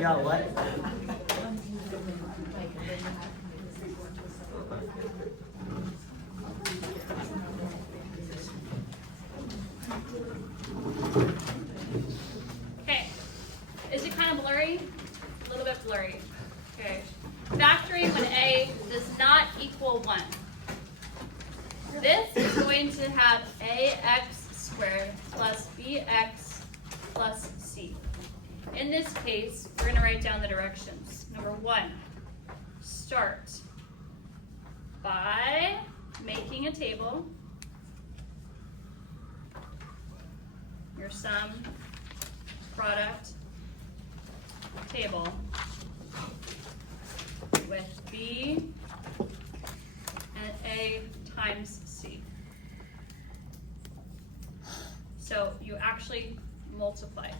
Yeah, what? Okay, is it kind of blurry? A little bit blurry. Okay, factoring when a does not equal 1. This is going to have ax squared plus bx plus c. In this case, we're going to write down the directions. Number 1, start by making a table. Your sum product table with b and a times c. So you actually multiply.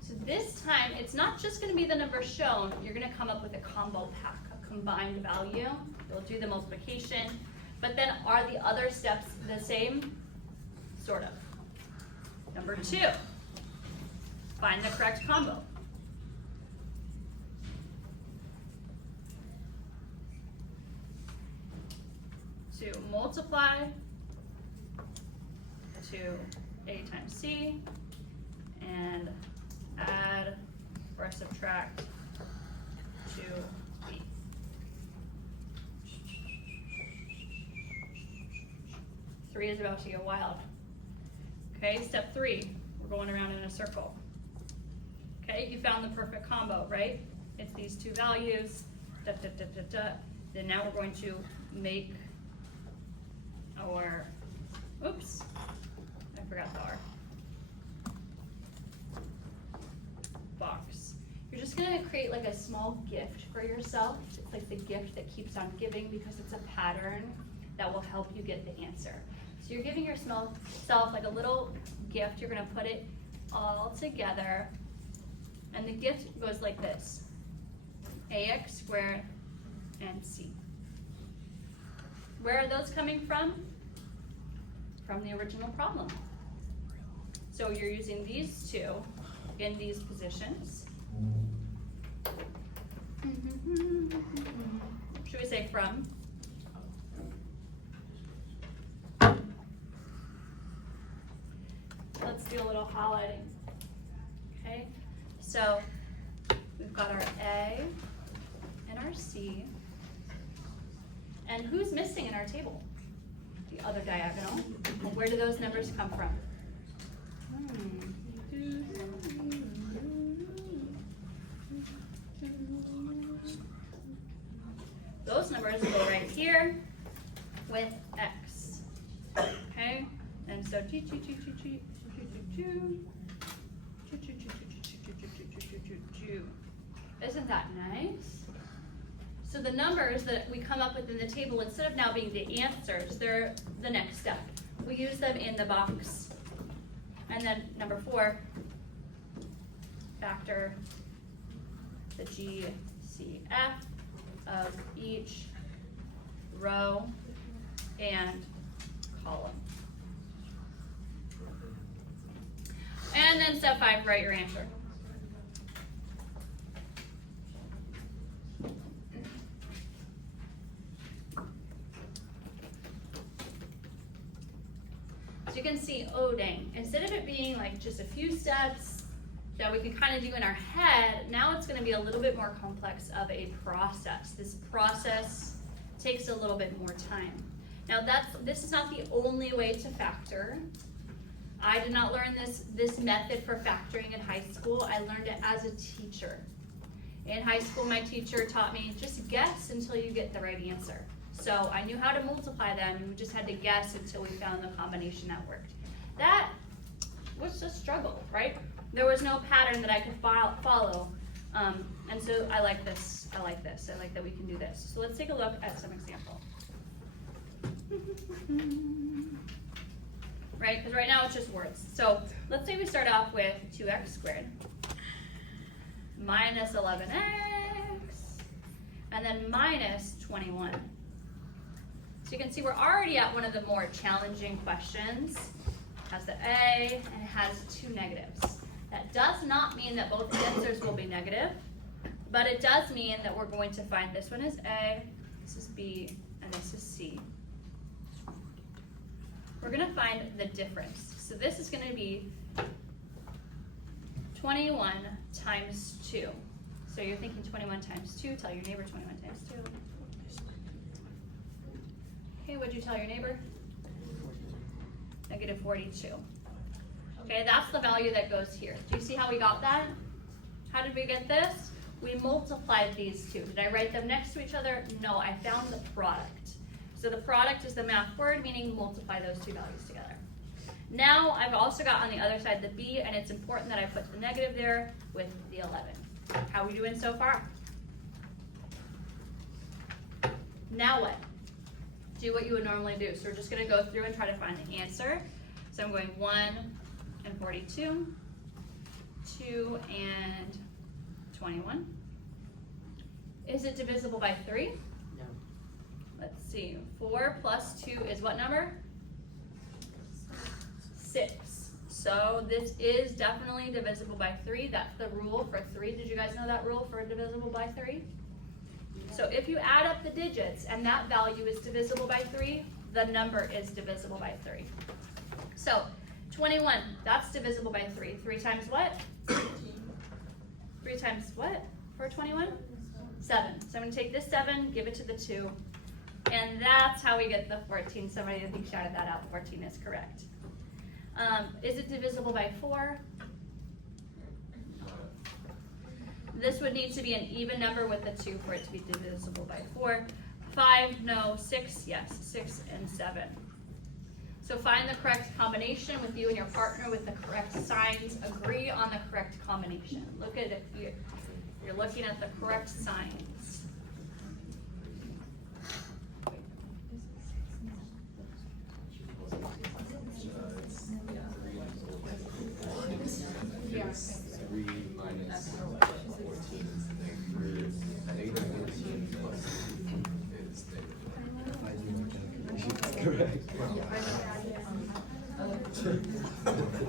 So this time, it's not just going to be the number shown. You're going to come up with a combo pack, a combined value. You'll do the multiplication. But then are the other steps the same? Sort of. Number 2, find the correct combo. To multiply to a times c and add or subtract to b. Three is about to get wild. Okay, step 3, we're going around in a circle. Okay, you found the perfect combo, right? It's these two values, da, da, da, da, da. Then now we're going to make our, oops, I forgot the R. Box. You're just gonna create like a small gift for yourself. It's like the gift that keeps on giving because it's a pattern that will help you get the answer. So you're giving yourself like a little gift. You're gonna put it all together. And the gift goes like this: ax squared and c. Where are those coming from? From the original problem. So you're using these two in these positions. Should we say from? Let's do a little highlighting. Okay, so we've got our A and our C. And who's missing in our table? The other diagonal. Well, where do those numbers come from? Those numbers go right here with x. Okay? And so isn't that nice? So the numbers that we come up with in the table, instead of now being the answers, they're the next step. We use them in the box. And then number 4, factor the GCF of each row and column. And then step 5, write your answer. So you can see, oh dang, instead of it being like just a few steps that we can kind of do in our head, now it's going to be a little bit more complex of a process. This process takes a little bit more time. Now this is not the only way to factor. I did not learn this method for factoring in high school. I learned it as a teacher. In high school, my teacher taught me just guess until you get the right answer. So I knew how to multiply them, and we just had to guess until we found the combination that worked. That was a struggle, right? There was no pattern that I could follow. And so I like this. I like this. I like that we can do this. So let's take a look at some example. Right? Because right now it's just words. So let's say we start off with 2x squared minus 11x and then minus 21. So you can see we're already at one of the more challenging questions. It has the A and it has 2 negatives. That does not mean that both answers will be negative, but it does mean that we're going to find this one is A, this is B, and this is C. We're going to find the difference. So this is going to be 21 times 2. So you're thinking 21 times 2, tell your neighbor 21 times 2. Okay, what'd you tell your neighbor? Negative 42. Okay, that's the value that goes here. Do you see how we got that? How did we get this? We multiplied these two. Did I write them next to each other? No, I found the product. So the product is the math word, meaning multiply those two values together. Now I've also got on the other side the B, and it's important that I put the negative there with the 11. How are we doing so far? Now what? Do what you would normally do. So we're just going to go through and try to find the answer. So I'm going 1 and 42, 2 and 21. Is it divisible by 3? No. Let's see. 4 plus 2 is what number? 6. So this is definitely divisible by 3. That's the rule for 3. Did you guys know that rule for divisible by 3? So if you add up the digits and that value is divisible by 3, the number is divisible by 3. So 21, that's divisible by 3. 3 times what? 3 times what for 21? 7. So I'm going to take this 7, give it to the 2, and that's how we get the 14. Somebody I think shouted that out. 14 is correct. Is it divisible by 4? This would need to be an even number with the 2 for it to be divisible by 4. 5, no. 6, yes. 6 and 7. So find the correct combination with you and your partner with the correct signs. Agree on the correct combination. Look at it. You're looking at the correct signs.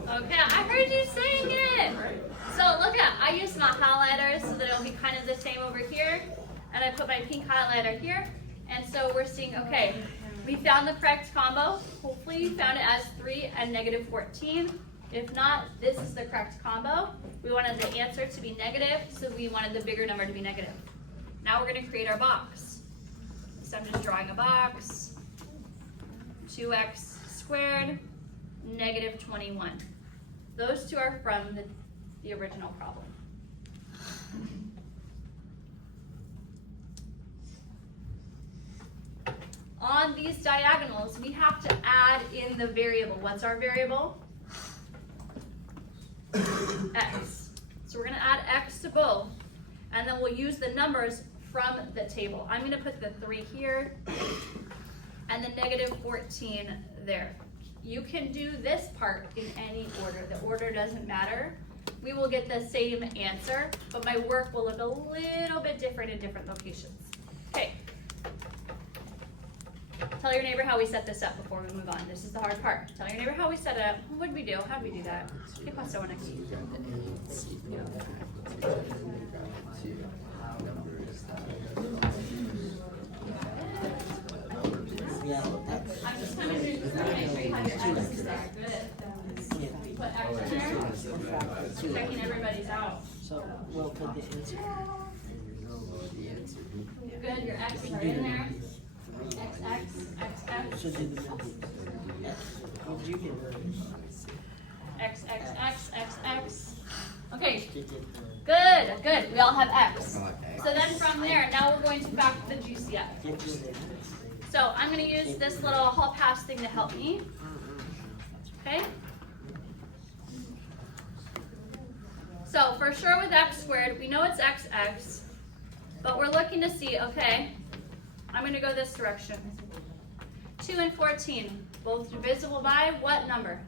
Okay, I heard you saying it. So look at, I used my highlighters so that it'll be kind of the same over here. And I put my pink highlighter here. And so we're seeing, okay, we found the correct combo. Hopefully you found it as 3 and negative 14. If not, this is the correct combo. We wanted the answer to be negative, so we wanted the bigger number to be negative. Now we're going to create our box. So I'm just drawing a box. 2x squared, negative 21. Those two are from the original problem. On these diagonals, we have to add in the variable. What's our variable? X. So we're going to add x to both, and then we'll use the numbers from the table. I'm going to put the 3 here and the negative 14 there. You can do this part in any order. The order doesn't matter. We will get the same answer, but my work will look a little bit different in different locations. Okay. Tell your neighbor how we set this up before we move on. This is the hard part. Tell your neighbor how we set it up. What did we do? How did we do that? ¿Qué pasó aquí? I'm just coming through to make sure you have your X's there. Good. Put X in there. Checking everybody's out. So we'll put the answer. Good, your X's are in there. X, X, X, X. So do the middle. What did you get? X, X, X, X, X. Okay, good, good. We all have X. So then from there, now we're going to back the GCF. So I'm going to use this little hall pass thing to help me. Okay? So for sure with x squared, we know it's xx, but we're looking to see, okay, I'm going to go this direction. 2 and 14, both divisible by what number?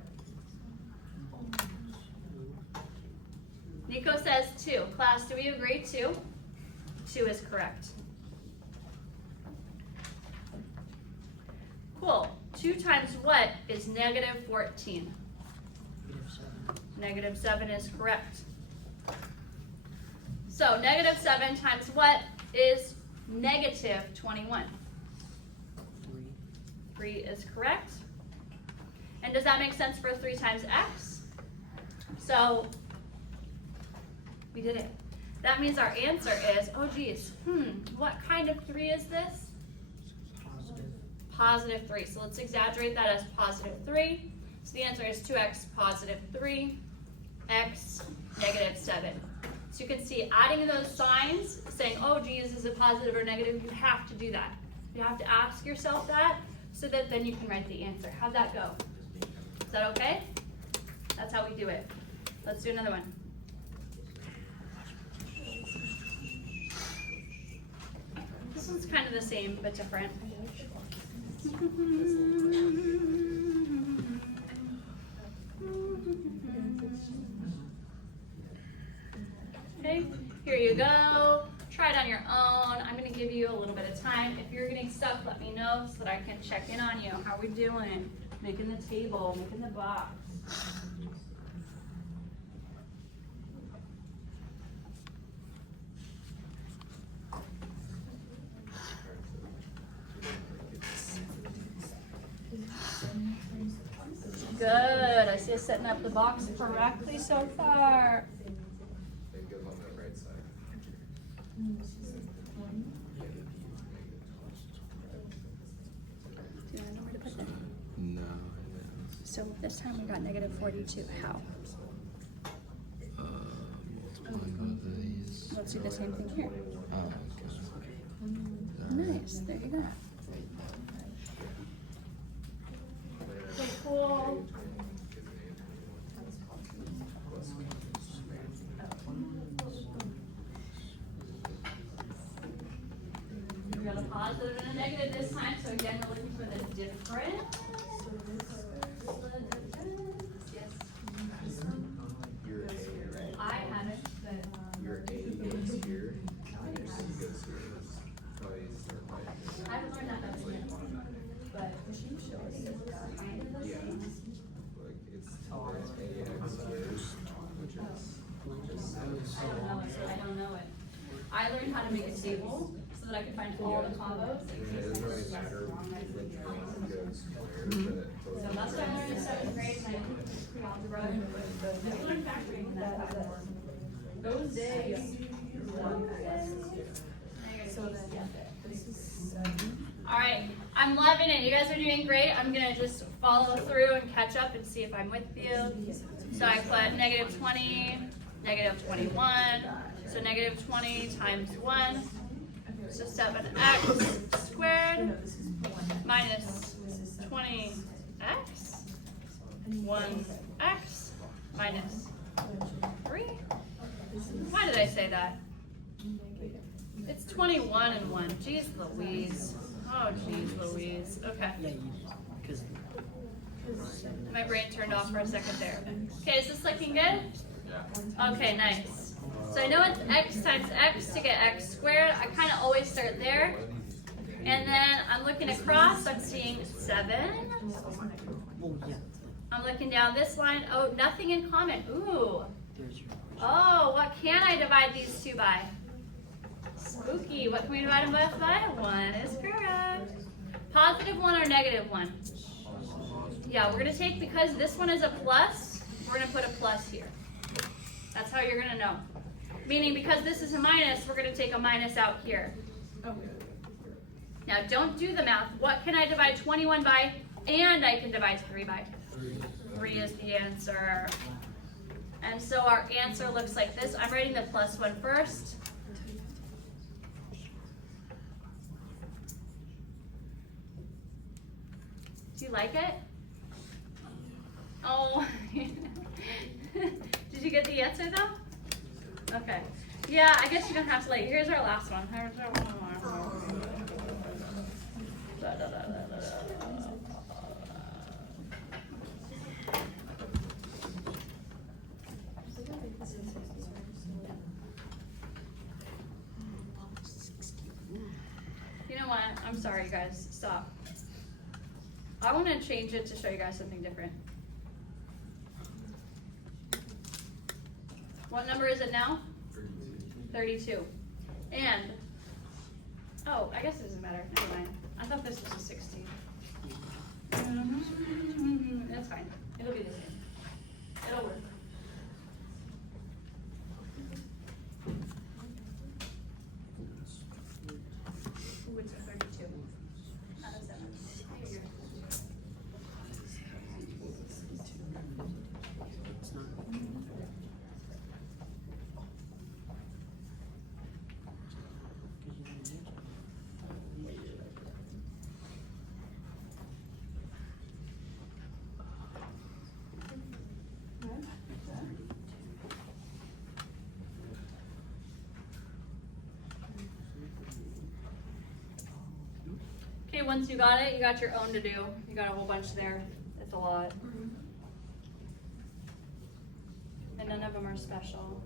Nico says 2. Class, do we agree 2? 2 is correct. Cool. 2 times what is negative 14? Negative 7. Negative 7 is correct. So negative 7 times what is negative 21? 3. 3 is correct. And does that make sense for 3 times x? So we did it. That means our answer is, oh geez, what kind of 3 is this? Positive. Positive 3. So let's exaggerate that as positive 3. So the answer is 2x positive 3, x negative 7. So you can see adding those signs, saying, oh geez, is it positive or negative? You have to do that. You have to ask yourself that so that then you can write the answer. How'd that go? Is that okay? That's how we do it. Let's do another one. This one's kind of the same, but different. Okay, here you go. Try it on your own. I'm going to give you a little bit of time. If you're getting stuck, let me know so that I can check in on you. How are we doing? Making the table, making the box. Good. I see us setting up the box correctly so far. It goes on the right side. Do you know where to put that? No. So this time we got negative 42. How? Multiplying both of these. Let's do the same thing here. Oh, Nice. There you go. Okay, cool. We got a positive and a negative this time, so again, we're looking for the difference. Yes. Your A, right? I haven't, but Your A goes here. Your C goes here. That's probably start by. I haven't learned that much yet. But Yeah. Like it's AX squared, which is I don't know it. I learned how to make a table so that I could find all the combos. it doesn't really matter which one goes where, but So that's what I learned in 7th grade, and I did pre-algebra. I learned factoring in that class. Those days. All right, I'm loving it. You guys are doing great. I'm gonna just follow through and catch up and see if I'm with you. So I put negative 20, negative 21. So negative 20 times 1. So 7x squared minus 20x, 1x minus 3. Why did I say that? It's 21 and 1. Jeez Louise. Oh, jeez Louise. Okay. Yeah, because My brain turned off for a second there. Okay, is this looking good? yeah. Okay, nice. So I know it's x times x to get x squared. I kind of always start there. And then I'm looking across, I'm seeing 7. well, yeah. I'm looking down this line. Oh, nothing in common. Ooh. There's your. Oh, what can I divide these two by? Spooky. What can we divide them both by? 1 is correct. Positive 1 or negative 1? Yeah, we're going to take, because this one is a plus, we're going to put a plus here. That's how you're going to know. Meaning, because this is a minus, we're going to take a minus out here. Now, don't do the math. What can I divide 21 by? And I can divide 3 by. 3 is the answer. And so our answer looks like this. I'm writing the plus one first. Do you like it? Oh. Did you get the answer though? Okay. Yeah, I guess you don't have to like, here's our last one. You know what? I'm sorry, you guys. Stop. I wanna change it to show you guys something different. What number is it now? 32. And, oh, I guess it doesn't matter, never mind. I thought this was a 16. That's fine, it'll be the same. It'll work. Ooh, it's a 32. Not a 7. It's not. Okay, once you got it, you got your own to do. You got a whole bunch there. It's a lot. And none of them are special.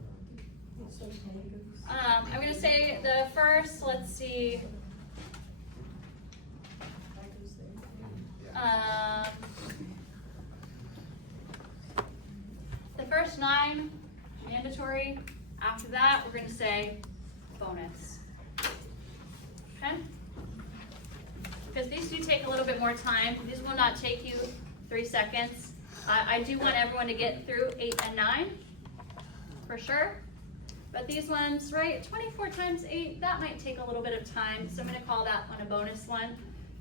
I'm gonna say the first, let's see. The first 9, mandatory. After that, we're gonna say bonus. Okay? Because these do take a little bit more time. These will not take you 3 seconds. I do want everyone to get through 8 and 9, for sure. But these ones, right, 24 times 8, that might take a little bit of time. So I'm gonna call that one a bonus one.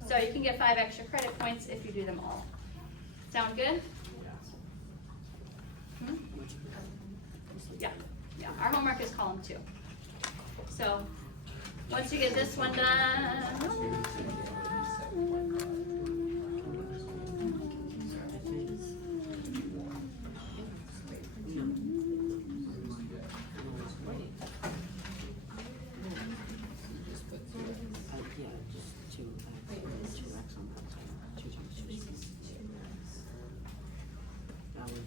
So you can get 5 extra credit points if you do them all. Sound good? Hmm? Yeah, our homework is column 2. So once you get this one done, Yeah, just 2 X on that side. 2 times 2 is 6. That one.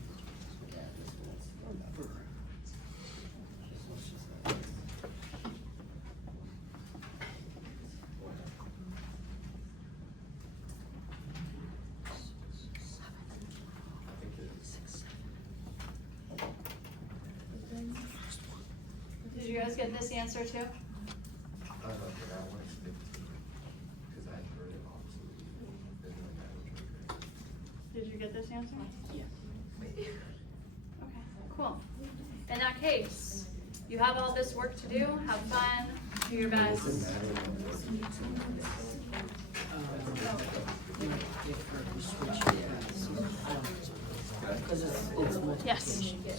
did you guys get this answer too? I don't know, but I want to stick to it, because I heard it obviously. Didn't know that was okay. Did you get this answer? Yeah. Okay, cool. In that case, you have all this work to do, have fun, do your best. Because it's multiplication. Yes.